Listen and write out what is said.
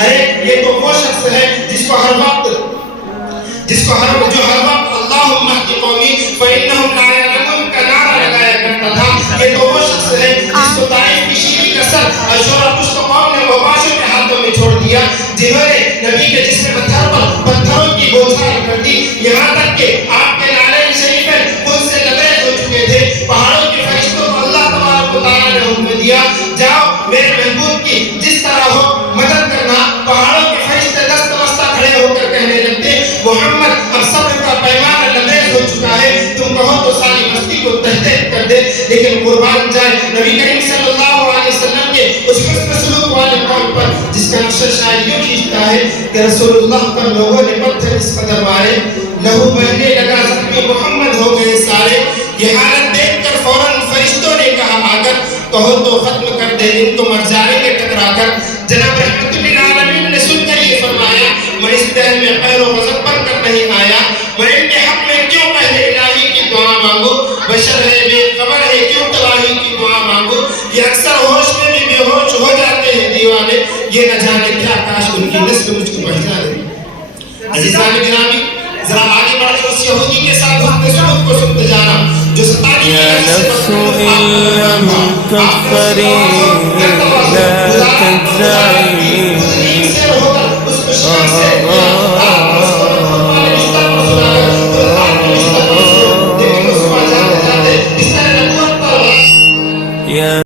ارے یہ تو وہ شخص ہے جس کو ہر وقت اللہم اہد قومی فإنہم لا یعلمون کا نعرہ لگایا کرتا تھا. یہ تو وہ شخص ہے جس کو طائف کی شیری کا سر اشورہ پشت قوم نے وباشوں کے ہاتھوں میں چھوڑ دیا, جنہوں نے نبی کے جسم پتھر پر پتھروں کی بوچھار کر دی, یہاں تک کہ آپ کے نعرہ شریفین خود سے لبیک ہو چکے تھے. پہاڑوں کے فرشتوں کو اللہ تبارک و تعالیٰ نے حکم دیا, جاؤ میرے محبوب کی جس طرح ہو مدد کرنا. پہاڑوں کے فرشتے دست بستہ کھڑے ہو کر کہنے لگتے, محمد اب صبر کا پیمانہ لبیک ہو چکا ہے, تم کہو تو ساری بستی کو تحقیق کر دے. لیکن قربان جائے نبی کریم صلی اللہ علیہ وسلم کے اس حسن سلوک والے قول پر جس کا نقشہ شاید یوں کھینچتا ہے کہ رسول اللہ پر لوگوں نے پتھر اس قدر مارے, لہو بہنے لگا زخمی محمد ہو گئے سارے. یہ حالت دیکھ کر فوراً فرشتوں نے کہا آ کر, کہو تو ختم کر دے ان کو مر جائیں گے ٹکرا کر. جناب رحمت للعالمین نے سن کر یہ فرمایا, میں اس دہر میں خیر و غضب پر کر نہیں آیا, میں ان کے حق میں کیوں پہلے الہی کی دعا مانگو, بشر ہے بے خبر ہے کیوں تباہی کی دعا مانگو. یہ اکثر ہوش میں بھی بے ہوش ہو جاتے ہیں دیوانے, یہ نہ جانے کیا کاش ان کی نسل مجھ کو پہنچا دے. عزیزان گرامی, ذرا آگے بڑھ کر اس یہودی کے ساتھ حسن سلوک کو سنتے جانا جو ستانی یا نفس ان لم تغفری لا تجزعی